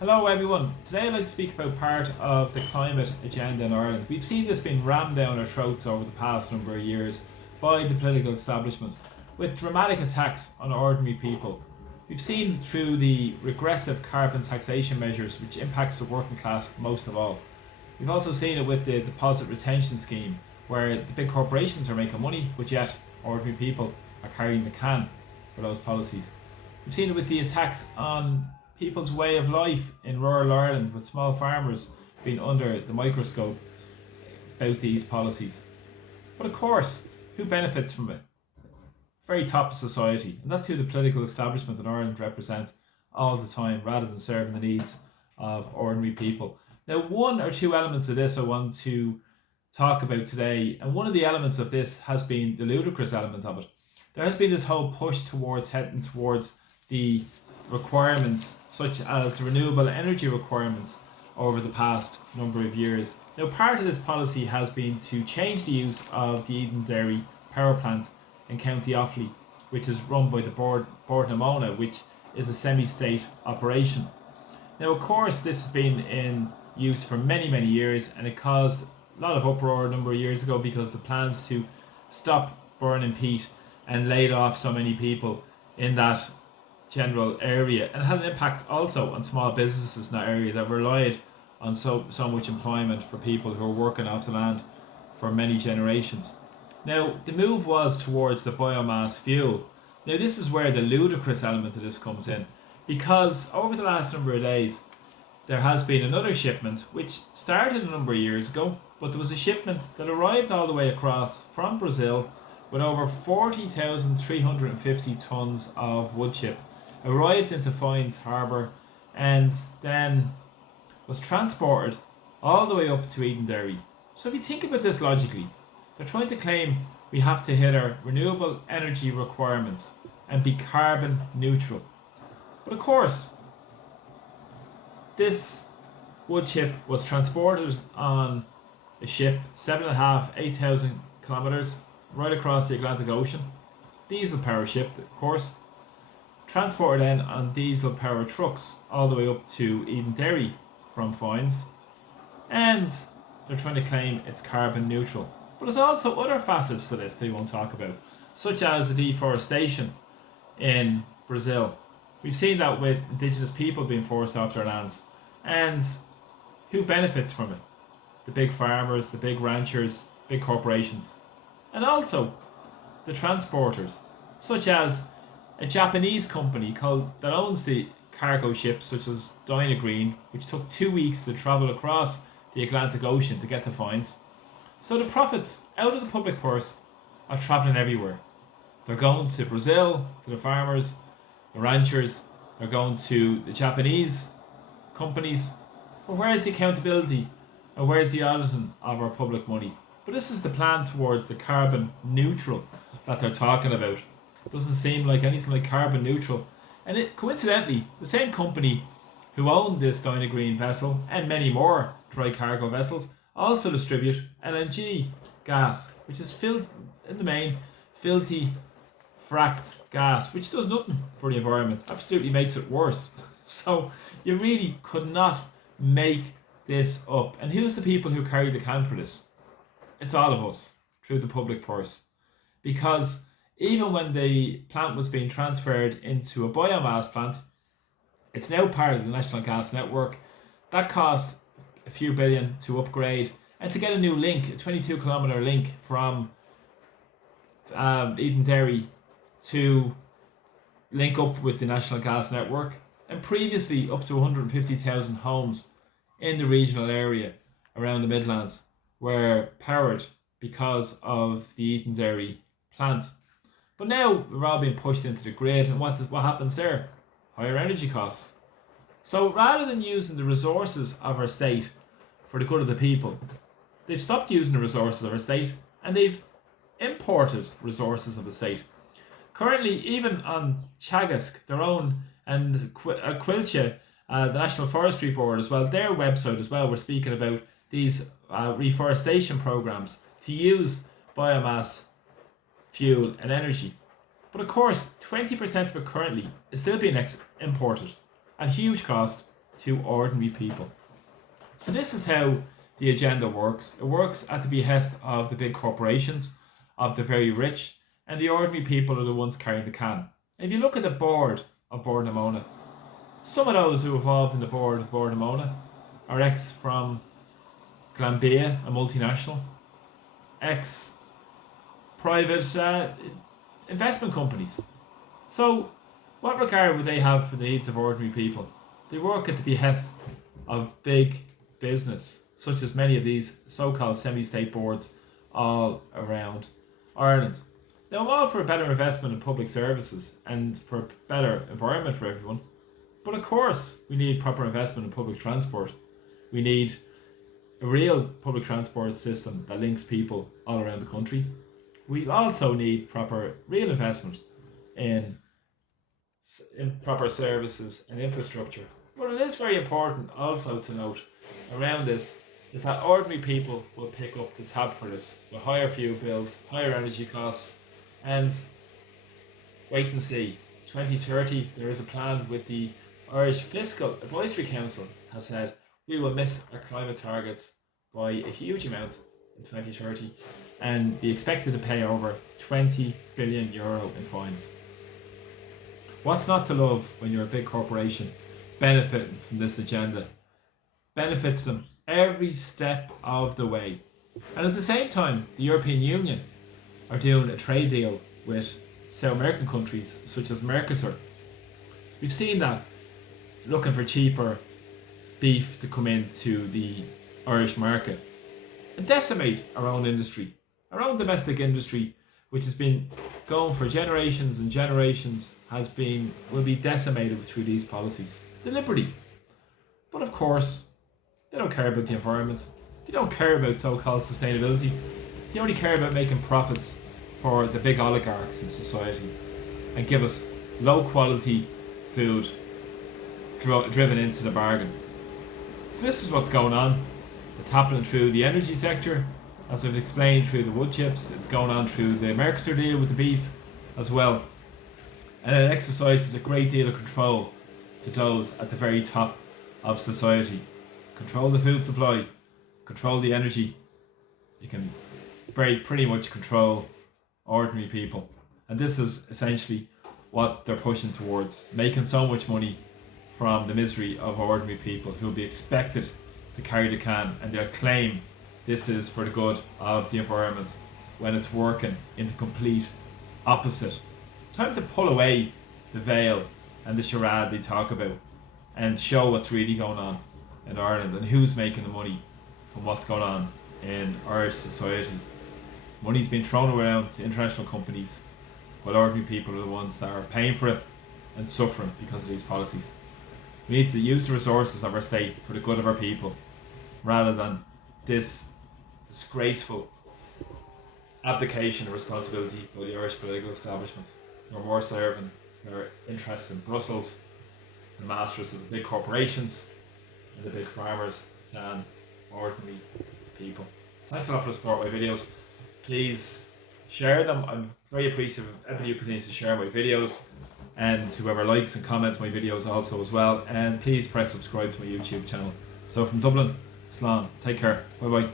Hello everyone. Today I'd like to speak about part of the climate agenda in Ireland. We've seen this being rammed down our throats over the past number of years by the political establishment with dramatic attacks on ordinary people. We've seen through the regressive carbon taxation measures which impacts the working class most of all. We've also seen it with the deposit retention scheme where the big corporations are making money but yet ordinary people are carrying the can for those policies. We've seen it with the attacks on people's way of life in rural Ireland, with small farmers being under the microscope about these policies. But of course, who benefits from it? Very top of society, and that's who the political establishment in Ireland represent all the time, rather than serving the needs of ordinary people. Now, one or two elements of this I want to talk about today, and one of the elements of this has been the ludicrous element of it. There has been this whole push towards heading towards the requirements such as renewable energy requirements over the past number of years. Now, part of this policy has been to change the use of the Edenderry power plant in County Offaly, which is run by the Board Namona, which is a semi-state operation. Now, of course, this has been in use for many years, and it caused a lot of uproar a number of years ago because the plans to stop burning peat and laid off so many people in that general area, and had an impact also on small businesses in that area that relied on so much employment for people who were working off the land for many generations. Now, the move was towards the biomass fuel. Now, this is where the ludicrous element of this comes in, because over the last number of days there has been another shipment which started a number of years ago, but there was a shipment that arrived all the way across from Brazil with over 40,350 tonnes of wood chip, arrived into Foynes Harbour, and then was transported all the way up to Edenderry. So if you think about this logically, they're trying to claim we have to hit our renewable energy requirements and be carbon neutral. But of course, this wood chip was transported on a ship 8,000 kilometres right across the Atlantic Ocean. Diesel power ship, of course. Transported then on diesel powered trucks all the way up to Edenderry from Foynes. And they're trying to claim it's carbon neutral. But there's also other facets to this they won't talk about, such as the deforestation in Brazil. We've seen that with indigenous people being forced off their lands. And who benefits from it? The big farmers, the big ranchers, big corporations. And also the transporters, such as a Japanese company that owns the cargo ships, such as Edenderry, which took 2 weeks to travel across the Atlantic Ocean to get to Foynes. So the profits out of the public purse are travelling everywhere. They're going to Brazil, to the farmers, the ranchers, they're going to the Japanese companies. But where is the accountability and where is the auditing of our public money? But this is the plan towards the carbon neutral that they're talking about. It doesn't seem like anything like carbon neutral. And coincidentally, the same company who owned this Edenderry vessel and many more dry cargo vessels also distribute LNG gas, which is in the main filthy fracked gas, which does nothing for the environment, absolutely makes it worse. So you really could not make this up. And who's the people who carry the can for this? It's all of us through the public purse. Because even when the plant was being transferred into a biomass plant, it's now part of the National Gas Network. That cost a few billion to upgrade and to get a new link, a 22-kilometre link from Edenderry to link up with the National Gas Network, and previously up to 150,000 homes in the regional area around the Midlands were powered because of the Edenderry plant. But now we're all being pushed into the grid, and what happens there? Higher energy costs. So rather than using the resources of our state for the good of the people, they've stopped using the resources of our state and they've imported resources of the state. Currently, even on Teagasc, their own, and Quilcha, the National Forestry Board as well, their website as well, we're speaking about these reforestation programs to use biomass fuel and energy. But of course, 20% of it currently is still being imported at huge cost to ordinary people. So this is how the agenda works. It works at the behest of the big corporations, of the very rich, and the ordinary people are the ones carrying the can. If you look at the board of Bord na Móna, some of those who are involved in the board of Bord na Móna are ex from Glanbia, a multinational, ex private investment companies. So what regard would they have for the needs of ordinary people? They work at the behest of big business, such as many of these so-called semi-state boards all around Ireland. Now, I'm all for a better investment in public services and for a better environment for everyone, but of course we need proper investment in public transport. We need a real public transport system that links people all around the country. We also need proper real investment in proper services and infrastructure. But it is very important also to note around this is that ordinary people will pick up the tab for this with higher fuel bills, higher energy costs, and wait and see. 2030, there is a plan with the Irish Fiscal Advisory Council has said we will miss our climate targets by a huge amount in 2030 and be expected to pay over €20 billion in fines. What's not to love when you're a big corporation benefiting from this agenda? Benefits them every step of the way. And at the same time, the European Union are doing a trade deal with South American countries such as Mercosur. We've seen that looking for cheaper beef to come into the Irish market and decimate our own industry, our own domestic industry, which has been going for generations and generations, will be decimated through these policies deliberately. But of course, they don't care about the environment. They don't care about so-called sustainability. They only care about making profits for the big oligarchs in society and give us low quality food driven into the bargain. So this is what's going on. It's happening through the energy sector, as I've explained, through the wood chips. It's going on through the Mercosur deal with the beef as well. And it exercises a great deal of control to those at the very top of society. Control the food supply, control the energy. You can pretty much control ordinary people. And this is essentially what they're pushing towards, making so much money from the misery of ordinary people who will be expected to carry the can, and they'll claim this is for the good of the environment when it's working in the complete opposite. Time to pull away the veil and the charade they talk about and show what's really going on in Ireland and who's making the money from what's going on in Irish society. Money's been thrown around to international companies, while ordinary people are the ones that are paying for it and suffering because of these policies. We need to use the resources of our state for the good of our people, rather than this disgraceful abdication of responsibility by the Irish political establishment. They're more serving their interests in Brussels, the masters of the big corporations and the big farmers, than ordinary people. Thanks a lot for the support of my videos. Please share them. I'm very appreciative of everybody who continues to share my videos, and whoever likes and comments my videos also as well. And please press subscribe to my YouTube channel. So from Dublin, Slán, take care. Bye bye.